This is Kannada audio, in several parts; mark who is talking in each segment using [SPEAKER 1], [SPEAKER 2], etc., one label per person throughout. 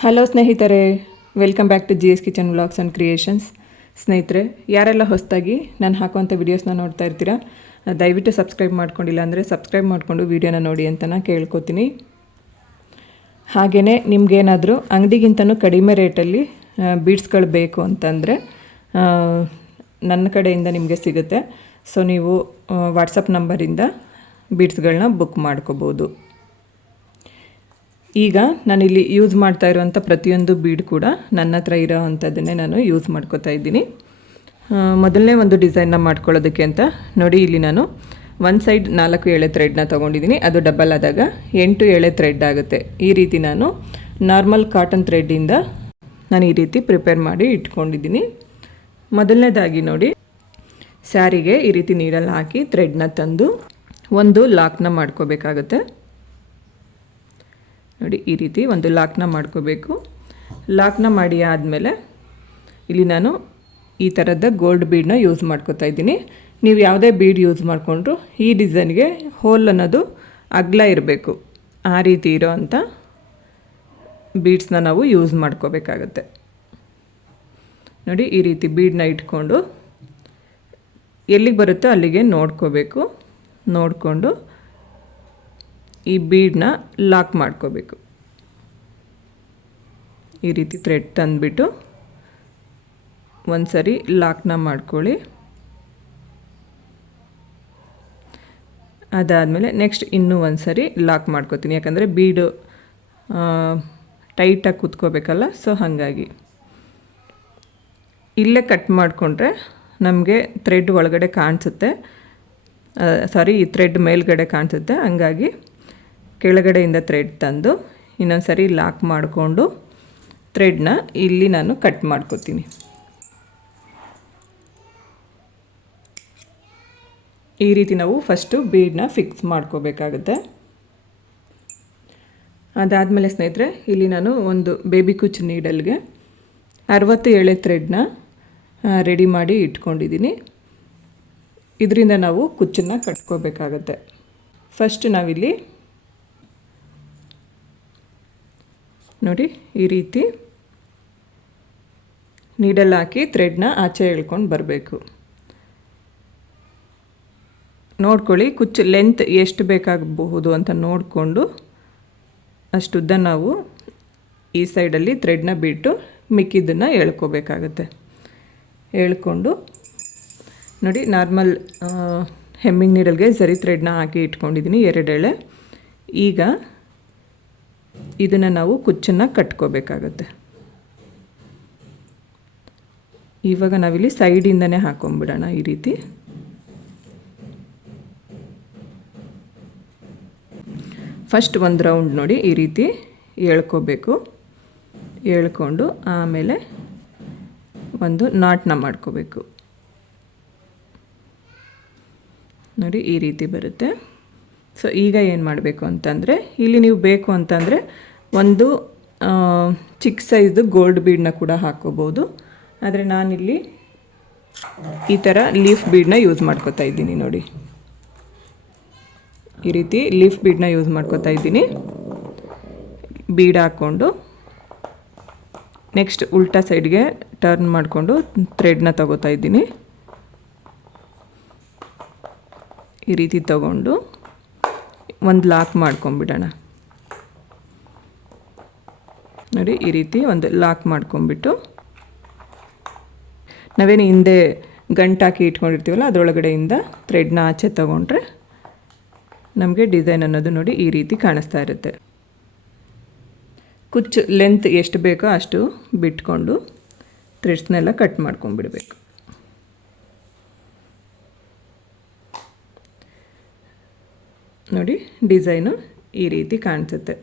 [SPEAKER 1] ಹಲೋ ಸ್ನೇಹಿತರೆ. Welcome back to G S kitchen vlogs and creations ಸ್ನೇಹಿತರೆ, ಯಾರೆಲ್ಲ ಹೊಸದಾಗಿ ನಾನು ಹಾಕುವಂಥ ವೀಡಿಯೋಸ್ನ ನೋಡ್ತಾ ಇರ್ತೀರಾ, ದಯವಿಟ್ಟು ಸಬ್ಸ್ಕ್ರೈಬ್ ಮಾಡ್ಕೊಂಡಿಲ್ಲ ಅಂದರೆ ಸಬ್ಸ್ಕ್ರೈಬ್ ಮಾಡಿಕೊಂಡು ವೀಡಿಯೋನ ನೋಡಿ ಅಂತ ನಾನು ಕೇಳ್ಕೊತೀನಿ. ಹಾಗೆಯೇ ನಿಮಗೇನಾದರೂ ಅಂಗಡಿಗಿಂತನೂ ಕಡಿಮೆ ರೇಟಲ್ಲಿ ಬೀಡ್ಸ್ಗಳು ಬೇಕು ಅಂತಂದರೆ ನನ್ನ ಕಡೆಯಿಂದ ನಿಮಗೆ ಸಿಗುತ್ತೆ. ಸೊ ನೀವು ವಾಟ್ಸಪ್ ನಂಬರಿಂದ ಬೀಡ್ಸ್ಗಳನ್ನ ಬುಕ್ ಮಾಡ್ಕೋಬೋದು. ಈಗ ನಾನಿಲ್ಲಿ ಯೂಸ್ ಮಾಡ್ತಾ ಇರುವಂಥ ಪ್ರತಿಯೊಂದು ಬೀಡ್ ಕೂಡ ನನ್ನ ಹತ್ರ ಇರೋ ಅಂಥದ್ದನ್ನೇ ನಾನು ಯೂಸ್ ಮಾಡ್ಕೋತಾ ಇದ್ದೀನಿ. ಮೊದಲನೇ ಒಂದು ಡಿಸೈನ್ನ ಮಾಡ್ಕೊಳ್ಳೋದಕ್ಕೆ ಅಂತ ನೋಡಿ, ಇಲ್ಲಿ ನಾನು ಒಂದು ಸೈಡ್ ನಾಲ್ಕು ಎಳೆ ಥ್ರೆಡ್ನ ತೊಗೊಂಡಿದ್ದೀನಿ. ಅದು ಡಬಲ್ ಆದಾಗ ಎಂಟು ಎಳೆ ಥ್ರೆಡ್ ಆಗುತ್ತೆ. ಈ ರೀತಿ ನಾನು ನಾರ್ಮಲ್ ಕಾಟನ್ ಥ್ರೆಡ್ಡಿಂದ ನಾನು ಈ ರೀತಿ ಪ್ರಿಪೇರ್ ಮಾಡಿ ಇಟ್ಕೊಂಡಿದ್ದೀನಿ. ಮೊದಲನೇದಾಗಿ ನೋಡಿ, ಸ್ಯಾರಿಗೆ ಈ ರೀತಿ ನೀಡಲ್ಲಿ ಹಾಕಿ ಥ್ರೆಡ್ನ ತಂದು ಒಂದು ಲಾಕ್ನ ಮಾಡ್ಕೋಬೇಕಾಗತ್ತೆ. ನೋಡಿ, ಈ ರೀತಿ ಒಂದು ಲಾಕ್ನ ಮಾಡ್ಕೋಬೇಕು. ಲಾಕ್ನ ಮಾಡಿ ಆದಮೇಲೆ ಇಲ್ಲಿ ನಾನು ಈ ಥರದ ಗೋಲ್ಡ್ ಬೀಡನ್ನ ಯೂಸ್ ಮಾಡ್ಕೋತಾ ಇದ್ದೀನಿ. ನೀವು ಯಾವುದೇ ಬೀಡ್ ಯೂಸ್ ಮಾಡಿಕೊಂಡ್ರು ಈ ಡಿಸೈನ್ಗೆ ಹೋಲ್ ಅನ್ನೋದು ಅಗ್ಲ ಇರಬೇಕು. ಆ ರೀತಿ ಇರೋ ಅಂಥ ಬೀಡ್ಸ್ನ ನಾವು ಯೂಸ್ ಮಾಡ್ಕೋಬೇಕಾಗತ್ತೆ. ನೋಡಿ, ಈ ರೀತಿ ಬೀಡನ್ನ ಇಟ್ಕೊಂಡು ಎಲ್ಲಿಗೆ ಬರುತ್ತೋ ಅಲ್ಲಿಗೆ ನೋಡ್ಕೋಬೇಕು. ನೋಡಿಕೊಂಡು ಈ ಬೀಡನ್ನ ಲಾಕ್ ಮಾಡ್ಕೋಬೇಕು. ಈ ರೀತಿ ಥ್ರೆಡ್ ತಂದುಬಿಟ್ಟು ಒಂದು ಸರಿ ಲಾಕ್ನ ಮಾಡ್ಕೊಳ್ಳಿ. ಅದಾದಮೇಲೆ ನೆಕ್ಸ್ಟ್ ಇನ್ನೂ ಒಂದು ಸರಿ ಲಾಕ್ ಮಾಡ್ಕೋತೀನಿ. ಯಾಕಂದರೆ ಬೀಡು ಟೈಟಾಗಿ ಕುತ್ಕೋಬೇಕಲ್ಲ ಸೊ ಹಾಗಾಗಿ. ಇಲ್ಲೇ ಕಟ್ ಮಾಡಿಕೊಂಡ್ರೆ ನಮಗೆ ಥ್ರೆಡ್ ಒಳಗಡೆ ಕಾಣಿಸುತ್ತೆ. ಸಾರಿ ಈ ಥ್ರೆಡ್ ಮೇಲ್ಗಡೆ ಕಾಣಿಸುತ್ತೆ. ಹಂಗಾಗಿ ಕೆಳಗಡೆಯಿಂದ ಥ್ರೆಡ್ ತಂದು ಇನ್ನೊಂದು ಸರಿ ಲಾಕ್ ಮಾಡಿಕೊಂಡು ಥ್ರೆಡ್ನ ಇಲ್ಲಿ ನಾನು ಕಟ್ ಮಾಡ್ಕೋತೀನಿ. ಈ ರೀತಿ ನಾವು ಫಸ್ಟು ಬೀಡನ್ನ ಫಿಕ್ಸ್ ಮಾಡ್ಕೋಬೇಕಾಗುತ್ತೆ. ಅದಾದಮೇಲೆ ಸ್ನೇಹಿತರೆ, ಇಲ್ಲಿ ನಾನು ಒಂದು ಬೇಬಿ ಕುಚ್ ನೀಡಲ್ಗೆ ಅರವತ್ತು ಎಳೆ ಥ್ರೆಡ್ನ ರೆಡಿ ಮಾಡಿ ಇಟ್ಕೊಂಡಿದ್ದೀನಿ. ಇದರಿಂದ ನಾವು ಕುಚ್ಚನ್ನು ಕಟ್ಕೋಬೇಕಾಗತ್ತೆ. ಫಸ್ಟ್ ನಾವಿಲ್ಲಿ ನೋಡಿ, ಈ ರೀತಿ ನೀಡಲ್ ಹಾಕಿ ಥ್ರೆಡ್ನ ಆಚೆ ಎಳ್ಕೊಂಡು ಬರಬೇಕು. ನೋಡ್ಕೊಳ್ಳಿ, ಕುಚ್ಚು ಲೆಂತ್ ಎಷ್ಟು ಬೇಕಾಗಬಹುದು ಅಂತ ನೋಡಿಕೊಂಡು ಅಷ್ಟುದ್ದ ನಾವು ಈ ಸೈಡಲ್ಲಿ ಥ್ರೆಡ್ನ ಬಿಟ್ಟು ಮಿಕ್ಕಿದ್ದನ್ನು ಎಳ್ಕೋಬೇಕಾಗತ್ತೆ. ಎಳ್ಕೊಂಡು ನೋಡಿ ನಾರ್ಮಲ್ ಹೆಮ್ಮಿಂಗ್ ನೀಡಲ್ಗೆ ಸರಿ ಥ್ರೆಡ್ನ ಹಾಕಿ ಇಟ್ಕೊಂಡಿದ್ದೀನಿ ಎರಡೆಳೆ. ಈಗ ಇದನ್ನು ನಾವು ಕುಚ್ಚನ್ನು ಕಟ್ಕೋಬೇಕಾಗತ್ತೆ. ಇವಾಗ ನಾವಿಲ್ಲಿ ಸೈಡಿಂದನೇ ಹಾಕೊಂಡ್ಬಿಡೋಣ ಈ ರೀತಿ. ಫಸ್ಟ್ ಒಂದು ರೌಂಡ್ ನೋಡಿ ಈ ರೀತಿ ಹೇಳ್ಕೋಬೇಕು ಹೇಳ್ಕೊಂಡು ಆಮೇಲೆ ಒಂದು ನಾಟ್ನ ಮಾಡ್ಕೋಬೇಕು. ನೋಡಿ ಈ ರೀತಿ ಬರುತ್ತೆ. ಸೊ ಈಗ ಏನು ಮಾಡಬೇಕು ಅಂತಂದರೆ, ಇಲ್ಲಿ ನೀವು ಬೇಕು ಅಂತಂದರೆ, ಒಂದು ಚಿಕ್ಕ ಸೈಜ್ದು ಗೋಲ್ಡ್ ಬೀಡನ್ನ ಕೂಡ ಹಾಕೋಬೋದು ಆದರೆ ನಾನಿಲ್ಲಿ ಈ ಥರ ಲೀಫ್ ಬೀಡನ್ನ ಯೂಸ್ ಮಾಡ್ಕೋತಾ ಇದ್ದೀನಿ ನೋಡಿ. ಈ ರೀತಿ ಲೀಫ್ ಬೀಡನ್ನ ಯೂಸ್ ಮಾಡ್ಕೋತಾ ಇದ್ದೀನಿ. ಬೀಡ್ ಹಾಕ್ಕೊಂಡು ನೆಕ್ಸ್ಟ್ ಉಲ್ಟಾ ಸೈಡ್ಗೆ ಟರ್ನ್ ಮಾಡಿಕೊಂಡು ಥ್ರೆಡ್ನ ತಗೋತಾ ಇದ್ದೀನಿ. ಈ ರೀತಿ ತಗೊಂಡು ಒಂದು ಲಾಕ್ ಮಾಡ್ಕೊಂಬಿಡೋಣ ನೋಡಿ, ಈ ರೀತಿ ಒಂದು ಲಾಕ್ ಮಾಡ್ಕೊಂಬಿಟ್ಟು ನಾವೇನು ಹಿಂದೆ ಗಂಟಾಕಿ ಇಟ್ಕೊಂಡಿರ್ತೀವಲ್ಲ, ಅದರೊಳಗಡೆಯಿಂದ ಥ್ರೆಡ್ನ ಆಚೆ ತೊಗೊಂಡ್ರೆ ನಮಗೆ ಡಿಸೈನ್ ಅನ್ನೋದು ನೋಡಿ ಈ ರೀತಿ ಕಾಣಿಸ್ತಾ ಇರುತ್ತೆ. ಕುಚ್ಚು, ಲೆಂತ್ ಎಷ್ಟು ಬೇಕೋ ಅಷ್ಟು ಬಿಟ್ಕೊಂಡು ಥ್ರೆಡ್ಸ್ನೆಲ್ಲ ಕಟ್ ಮಾಡ್ಕೊಂಡ್ಬಿಡ್ಬೇಕು. ನೋಡಿ, ಡಿಸೈನು ಈ ರೀತಿ ಕಾಣಿಸುತ್ತೆ.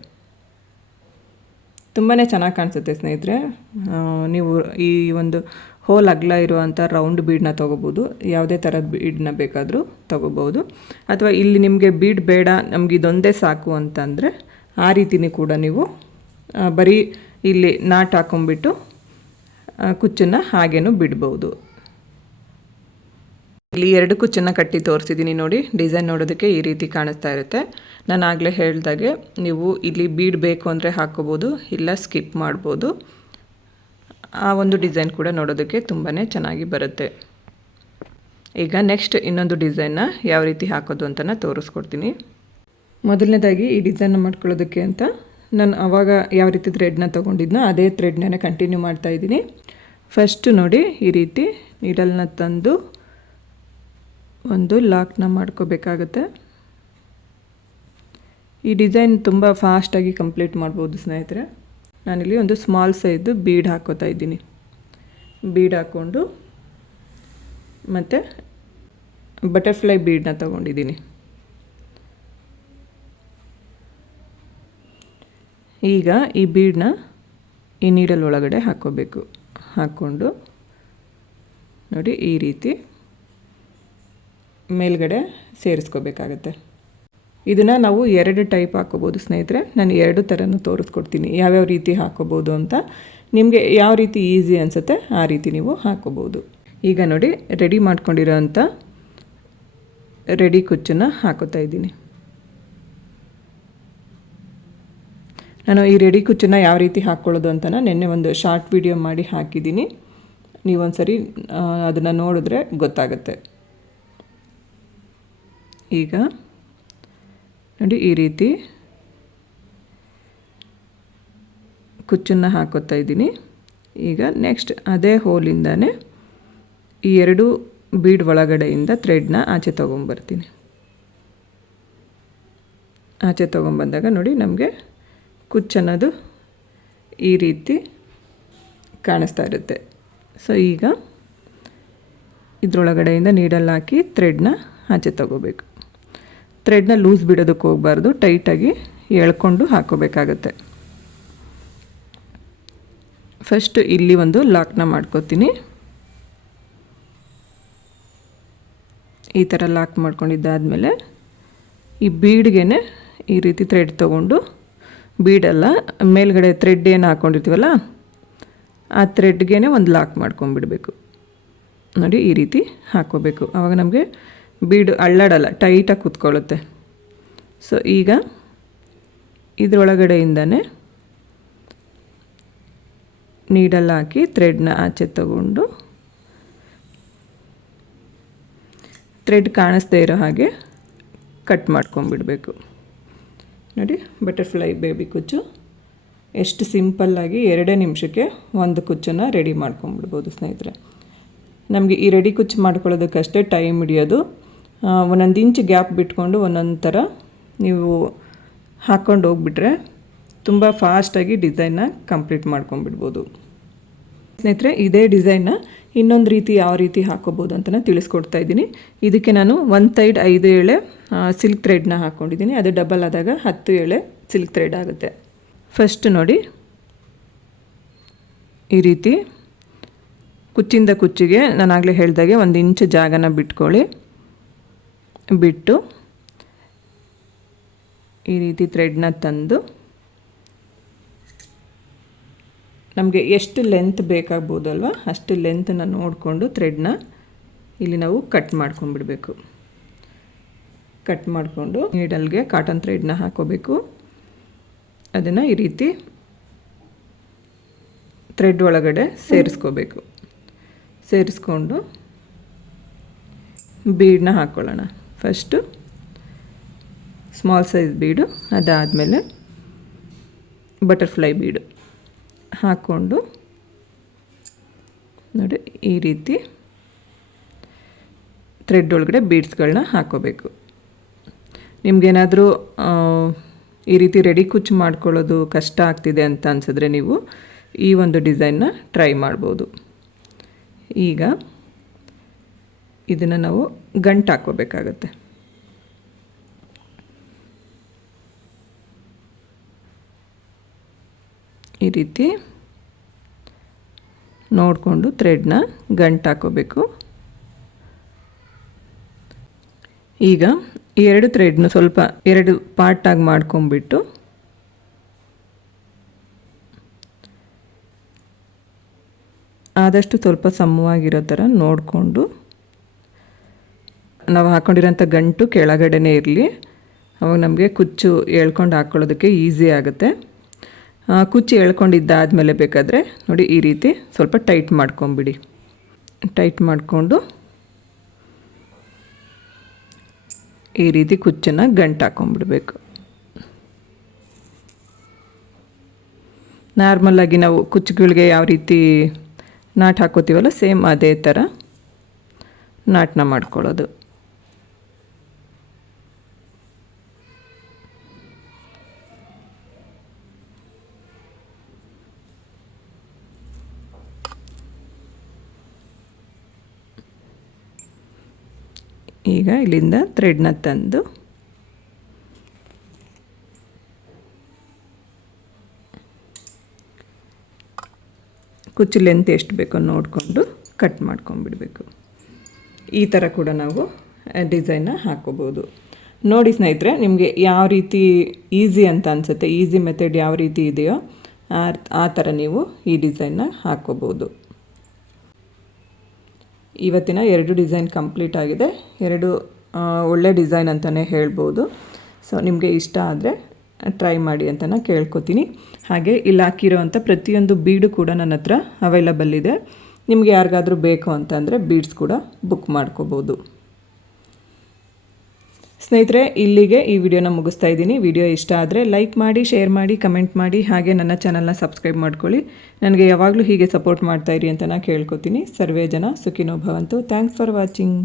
[SPEAKER 1] ತುಂಬಾ ಚೆನ್ನಾಗಿ ಕಾಣಿಸುತ್ತೆ ಸ್ನೇಹಿತರೆ. ನೀವು ಈ ಒಂದು ಹೋಲ್ ಅಗಲ ಇರುವಂಥ ರೌಂಡ್ ಬೀಡನ್ನ ತೊಗೋಬೋದು. ಯಾವುದೇ ಥರದ ಬೀಡನ್ನ ಬೇಕಾದರೂ ತೊಗೋಬೋದು. ಅಥವಾ ಇಲ್ಲಿ ನಿಮಗೆ ಬೀಡ್ ಬೇಡ, ನಮ್ಗೆ ಇದೊಂದೇ ಸಾಕು ಅಂತಂದರೆ ಆ ರೀತಿನೇ ಕೂಡ ನೀವು ಬರೀ ಇಲ್ಲಿ ನಾಟ್ ಹಾಕೊಂಬಿಟ್ಟು ಕುಚ್ಚನ್ನು ಹಾಗೇನೂ ಬಿಡ್ಬೋದು. ಇಲ್ಲಿ ಎರಡು ಕುಚ್ಚನ್ನು ಕಟ್ಟಿ ತೋರಿಸಿದ್ದೀನಿ ನೋಡಿ. ಡಿಸೈನ್ ನೋಡೋದಕ್ಕೆ ಈ ರೀತಿ ಕಾಣಿಸ್ತಾ ಇರುತ್ತೆ. ನಾನು ಆಗಲೇ ಹೇಳಿದಾಗೆ ನೀವು ಇಲ್ಲಿ ಬೀಡ್ ಬೇಕು ಅಂದರೆ ಹಾಕೋಬೋದು, ಇಲ್ಲ ಸ್ಕಿಪ್ ಮಾಡ್ಬೋದು. ಆ ಒಂದು ಡಿಸೈನ್ ಕೂಡ ನೋಡೋದಕ್ಕೆ ತುಂಬಾ ಚೆನ್ನಾಗಿ ಬರುತ್ತೆ. ಈಗ ನೆಕ್ಸ್ಟ್ ಇನ್ನೊಂದು ಡಿಸೈನ್ನ ಯಾವ ರೀತಿ ಹಾಕೋದು ಅಂತ ತೋರಿಸ್ಕೊಡ್ತೀನಿ. ಮೊದಲನೇದಾಗಿ ಈ ಡಿಸೈನ್ನ ಮಾಡ್ಕೊಳ್ಳೋದಕ್ಕೆ ಅಂತ ನಾನು ಆವಾಗ ಯಾವ ರೀತಿ ಥ್ರೆಡ್ನ ತೊಗೊಂಡಿದ್ನೋ ಅದೇ ಥ್ರೆಡ್ನೇ ಕಂಟಿನ್ಯೂ ಮಾಡ್ತಾ ಫಸ್ಟು ಫಸ್ಟ್ ನೋಡಿ ಈ ರೀತಿ ನೀಡಲ್ನ ತಂದು ಒಂದು ಲಾಕ್ನ ಮಾಡ್ಕೋಬೇಕಾಗುತ್ತೆ. ಈ ಡಿಸೈನ್ ತುಂಬ ಫಾಸ್ಟಾಗಿ ಕಂಪ್ಲೀಟ್ ಮಾಡ್ಬೋದು ಸ್ನೇಹಿತರೆ. ನಾನಿಲ್ಲಿ ಒಂದು ಸ್ಮಾಲ್ ಸೈಜ್ ಬೀಡ್ ಹಾಕೋತಾ ಇದ್ದೀನಿ. ಬೀಡ್ ಹಾಕ್ಕೊಂಡು ಮತ್ತು ಬಟರ್ಫ್ಲೈ ಬೀಡನ್ನ ತಗೊಂಡಿದ್ದೀನಿ. ಈಗ ಈ ಬೀಡನ್ನ ಈ ನೀಡಲ್ ಒಳಗಡೆ ಹಾಕ್ಕೋಬೇಕು ಹಾಕ್ಕೊಂಡು ನೋಡಿ ಈ ರೀತಿ ಮೇಲ್ಗಡೆ ಸೇರಿಸ್ಕೋಬೇಕಾಗತ್ತೆ. ಇದನ್ನು ನಾವು ಎರಡು ಟೈಪ್ ಹಾಕೋಬೋದು ಸ್ನೇಹಿತರೆ. ನಾನು ಎರಡು ಥರನೂ ತೋರಿಸ್ಕೊಡ್ತೀನಿ. ಯಾವ್ಯಾವ ರೀತಿ ಹಾಕೋಬೋದು ಅಂತ. ನಿಮಗೆ ಯಾವ ರೀತಿ ಈಸಿ ಅನಿಸುತ್ತೆ ಆ ರೀತಿ ನೀವು ಹಾಕೋಬೋದು. ಈಗ ನೋಡಿ, ರೆಡಿ ಮಾಡ್ಕೊಂಡಿರೋ ಅಂಥ ರೆಡಿ ಕುಚ್ಚನ್ನು ಹಾಕೋತಾ ಇದ್ದೀನಿ. ನಾನು ಈ ರೆಡಿ ಕುಚ್ಚನ್ನು ಯಾವ ರೀತಿ ಹಾಕ್ಕೊಳ್ಳೋದು ಅಂತ ನಿನ್ನೆ ಒಂದು ಶಾರ್ಟ್ ವಿಡಿಯೋ ಮಾಡಿ ಹಾಕಿದ್ದೀನಿ. ನೀವೊಂದು ಸರಿ ಅದನ್ನು ನೋಡಿದ್ರೆ ಗೊತ್ತಾಗುತ್ತೆ. ಈಗ ನೋಡಿ ಈ ರೀತಿ ಕುಚ್ಚನ್ನು ಹಾಕೋತಾ ಇದ್ದೀನಿ. ಈಗ ನೆಕ್ಸ್ಟ್ ಅದೇ ಹೋಲಿಂದನೇ ಈ ಎರಡು ಬೀಡ್ ಒಳಗಡೆಯಿಂದ ಥ್ರೆಡ್ನ ಆಚೆ ತೊಗೊಂಬರ್ತೀನಿ. ಆಚೆ ತೊಗೊಂಬಂದಾಗ ನೋಡಿ ನಮಗೆ ಕುಚ್ಚನ್ನೋದು ಈ ರೀತಿ ಕಾಣಿಸ್ತಾ ಇರುತ್ತೆ. ಸೊ ಈಗ ಇದರೊಳಗಡೆಯಿಂದ ನೀಡಲ್ಲಾಕಿ ಥ್ರೆಡ್ನ ಆಚೆ ತಗೋಬೇಕು. ಥ್ರೆಡ್ನ ಲೂಸ್ ಬಿಡೋದಕ್ಕೆ ಹೋಗಬಾರ್ದು ಟೈಟಾಗಿ ಎಳ್ಕೊಂಡು ಹಾಕೋಬೇಕಾಗತ್ತೆ. ಫಸ್ಟ್ ಇಲ್ಲಿ ಒಂದು ಲಾಕ್ನ ಮಾಡ್ಕೋತೀನಿ. ಈ ಥರ ಲಾಕ್ ಮಾಡ್ಕೊಂಡಿದ್ದಾದಮೇಲೆ ಈ ಬೀಡ್ಗೆ ಈ ರೀತಿ ಥ್ರೆಡ್ ತೊಗೊಂಡು ಬೀಡಲ್ಲ ಮೇಲ್ಗಡೆ ಥ್ರೆಡ್ ಏನು ಹಾಕ್ಕೊಂಡಿರ್ತೀವಲ್ಲ ಆ ಥ್ರೆಡ್ಗೆ ಒಂದು ಲಾಕ್ ಮಾಡ್ಕೊಂಬಿಡಬೇಕು ನೋಡಿ ಈ ರೀತಿ ಹಾಕ್ಕೋಬೇಕು ಆವಾಗ ನಮಗೆ ಬೀಡು, ಅಳ್ಳಾಡಲ್ಲ ಟೈಟಾಗಿ ಕೂತ್ಕೊಳ್ಳುತ್ತೆ. ಸೊ ಈಗ ಇದರೊಳಗಡೆಯಿಂದನೇ ನೀಡಲ್ಲ ಹಾಕಿ ಥ್ರೆಡ್ನ ಆಚೆ ತಗೊಂಡು ಥ್ರೆಡ್ ಕಾಣಿಸ್ದೇ ಇರೋ ಹಾಗೆ ಕಟ್ ಮಾಡ್ಕೊಂಬಿಡಬೇಕು ನೋಡಿ ಬಟರ್ಫ್ಲೈ ಬೇಬಿ ಕುಚ್ಚು. ಎಷ್ಟು ಸಿಂಪಲ್ಲಾಗಿ ಎರಡೇ ನಿಮಿಷಕ್ಕೆ ಒಂದು ಕುಚ್ಚನ್ನು ರೆಡಿ ಮಾಡ್ಕೊಂಬಿಡ್ಬೋದು ಸ್ನೇಹಿತರೆ. ನಮಗೆ ಈ ರೆಡಿ ಕುಚ್ಚು ಮಾಡ್ಕೊಳ್ಳೋದಕ್ಕಷ್ಟೇ ಟೈಮ್ ಹಿಡಿಯೋದು ಒಂದೊಂದು ಇಂಚ್ ಗ್ಯಾಪ್ ಬಿಟ್ಕೊಂಡು ಒಂದೊಂದು ಥರ ನೀವು ಹಾಕ್ಕೊಂಡು ಹೋಗ್ಬಿಟ್ರೆ ತುಂಬ ಫಾಸ್ಟಾಗಿ ಡಿಸೈನ್ನ ಕಂಪ್ಲೀಟ್ ಮಾಡ್ಕೊಂಡ್ಬಿಡ್ಬೋದು. ಸ್ನೇಹಿತರೆ, ಇದೇ ಡಿಸೈನ್ನ ಇನ್ನೊಂದು ರೀತಿ ಯಾವ ರೀತಿ ಹಾಕೋಬೋದು ಅಂತ ತಿಳಿಸ್ಕೊಡ್ತಾ ಇದ್ದೀನಿ. ಇದಕ್ಕೆ ನಾನು ಒನ್ ಸೈಡ್ ಐದು ಎಳೆ ಸಿಲ್ಕ್ ಥ್ರೆಡ್ನ ಹಾಕ್ಕೊಂಡಿದ್ದೀನಿ ಅದು ಡಬಲ್ ಆದಾಗ ಹತ್ತು ಎಳೆ ಸಿಲ್ಕ್ ಥ್ರೆಡ್ ಆಗುತ್ತೆ. ಫಸ್ಟ್ ನೋಡಿ, ಈ ರೀತಿ ಕುಚ್ಚಿಂದ ಕುಚ್ಚಿಗೆ ನಾನು ಆಗಲೇ ಹೇಳಿದಾಗೆ ಒಂದು ಇಂಚು ಜಾಗನ ಬಿಟ್ಕೊಳ್ಳಿ. ಬಿಟ್ಟು ಈ ರೀತಿ ಥ್ರೆಡ್ನ ತಂದು ನಮಗೆ ಎಷ್ಟು ಲೆಂತ್ ಬೇಕಾಗ್ಬೋದಲ್ವ ಅಷ್ಟು ಲೆಂತನ್ನ ನೋಡಿಕೊಂಡು ಥ್ರೆಡ್ನ ಇಲ್ಲಿ ನಾವು ಕಟ್ ಮಾಡ್ಕೊಂಡ್ಬಿಡಬೇಕು. ಕಟ್ ಮಾಡಿಕೊಂಡು ನೀಡಲ್ಗೆ ಕಾಟನ್ ಥ್ರೆಡ್ನ ಹಾಕೋಬೇಕು. ಅದನ್ನು ಈ ರೀತಿ ಥ್ರೆಡ್ ಒಳಗಡೆ ಸೇರಿಸ್ಕೋಬೇಕು. ಸೇರಿಸ್ಕೊಂಡು ಬೀಡನ್ನ ಹಾಕ್ಕೊಳ್ಳೋಣ ಫಸ್ಟು ಸ್ಮಾಲ್ ಸೈಜ್ ಬೀಡು ಅದಾದಮೇಲೆ ಬಟರ್ಫ್ಲೈ ಬೀಡು ಹಾಕ್ಕೊಂಡು, ನೋಡಿ, ಈ ರೀತಿ ಥ್ರೆಡ್ ಒಳಗಡೆ ಬೀಡ್ಸ್ಗಳನ್ನ ಹಾಕೋಬೇಕು. ನಿಮಗೇನಾದರೂ ಈ ರೀತಿ ರೆಡಿ ಕುಚ್ಚು ಮಾಡ್ಕೊಳ್ಳೋದು ಕಷ್ಟ ಆಗ್ತಿದೆ ಅಂತ ಅನಿಸಿದ್ರೆ ನೀವು ಈ ಒಂದು ಡಿಸೈನ್ನ ಟ್ರೈ ಮಾಡ್ಬೋದು. ಈಗ ಇದನ್ನು ನಾವು ಗಂಟು ಹಾಕ್ಕೋಬೇಕಾಗತ್ತೆ. ಈ ರೀತಿ ನೋಡಿಕೊಂಡು ಥ್ರೆಡ್ನ ಗಂಟು ಹಾಕೋಬೇಕು ಈಗ ಎರಡು ಥ್ರೆಡ್ನ ಸ್ವಲ್ಪ ಎರಡು ಪಾರ್ಟಾಗಿ ಮಾಡ್ಕೊಂಬಿಟ್ಟು ಆದಷ್ಟು ಸ್ವಲ್ಪ ಸಮವಾಗಿರೋ ಥರ ನೋಡಿಕೊಂಡು ನಾವು ಹಾಕ್ಕೊಂಡಿರೋಂಥ ಗಂಟು ಕೆಳಗಡೆನೇ ಇರಲಿ. ಅವಾಗ ನಮಗೆ ಕುಚ್ಚು ಎಳ್ಕೊಂಡು ಹಾಕ್ಕೊಳ್ಳೋದಕ್ಕೆ ಈಸಿ ಆಗುತ್ತೆ. ಕುಚ್ಚು ಎಳ್ಕೊಂಡಿದ್ದಾದಮೇಲೆ ಬೇಕಾದರೆ ನೋಡಿ ಈ ರೀತಿ ಸ್ವಲ್ಪ ಟೈಟ್ ಮಾಡ್ಕೊಂಬಿಡಿ. ಟೈಟ್ ಮಾಡಿಕೊಂಡು ಈ ರೀತಿ ಕುಚ್ಚನ್ನು ಗಂಟು ಹಾಕೊಂಡ್ಬಿಡ್ಬೇಕು ನಾರ್ಮಲ್ಲಾಗಿ ನಾವು ಕುಚ್ಚುಗಳಿಗೆ ಯಾವ ರೀತಿ ನಾಟ್ ಹಾಕೋತೀವಲ್ಲ, ಸೇಮ್ ಅದೇ ಥರ ನಾಟನ ಮಾಡ್ಕೊಳ್ಳೋದು. ಈಗ ಇಲ್ಲಿಂದ ಥ್ರೆಡ್ನ ತಂದು ಕುಚ್ಚು ಲೆಂತ್ ಎಷ್ಟು ಬೇಕೋ ನೋಡಿಕೊಂಡು ಕಟ್ ಮಾಡ್ಕೊಂಬಿಡಬೇಕು ಈ ಥರ ಕೂಡ ನಾವು ಡಿಸೈನ್ನ ಹಾಕೋಬೋದು ನೋಡಿ ಸ್ನೇಹಿತರೆ, ನಿಮಗೆ ಯಾವ ರೀತಿ ಈಸಿ ಅಂತ ಅನಿಸುತ್ತೆ ಈಸಿ ಮೆಥಡ್ ಯಾವ ರೀತಿ ಇದೆಯೋ ಆ ಥರ ನೀವು ಈ ಡಿಸೈನ್ನ ಹಾಕ್ಕೋಬೋದು. ಇವತ್ತಿನ ಎರಡು ಡಿಸೈನ್ ಕಂಪ್ಲೀಟ್ ಆಗಿದೆ. ಎರಡು ಒಳ್ಳೆ ಡಿಸೈನ್ ಅಂತಲೇ ಹೇಳ್ಬೋದು. ಸೊ, ನಿಮಗೆ ಇಷ್ಟ ಆದರೆ ಟ್ರೈ ಮಾಡಿ ಅಂತ ನಾನು ಕೇಳ್ಕೊತೀನಿ. ಹಾಗೆ ಇಲ್ಲಿ ಹಾಕಿರೋವಂಥ ಪ್ರತಿಯೊಂದು ಬೀಡು ಕೂಡ ನನ್ನ ಹತ್ರ ಅವೈಲಬಲ್ ಇದೆ. ನಿಮಗೆ ಯಾರಿಗಾದರೂ ಬೇಕು ಅಂತಂದರೆ ಬೀಡ್ಸ್ ಕೂಡ ಬುಕ್ ಮಾಡ್ಕೋಬೋದು. ಸ್ನೇಹಿತರೆ, ಇಲ್ಲಿಗೆ ಈ ವಿಡಿಯೋನ ಮುಗಿಸ್ತಾ ಇದ್ದೀನಿ. ವಿಡಿಯೋ ಇಷ್ಟ ಆದರೆ ಲೈಕ್ ಮಾಡಿ, ಶೇರ್ ಮಾಡಿ, ಕಮೆಂಟ್ ಮಾಡಿ, ಹಾಗೆ ನನ್ನ ಚಾನಲ್ನ ಸಬ್ಸ್ಕ್ರೈಬ್ ಮಾಡ್ಕೊಳ್ಳಿ. ನನಗೆ ಯಾವಾಗಲೂ ಹೀಗೆ ಸಪೋರ್ಟ್ ಮಾಡ್ತಾ ಇರಿ ಅಂತ ನಾನು ಕೇಳ್ಕೊತೀನಿ. ಸರ್ವೇ ಜನ ಸುಖಿನೋ ಭವಂತು. Thanks for watching.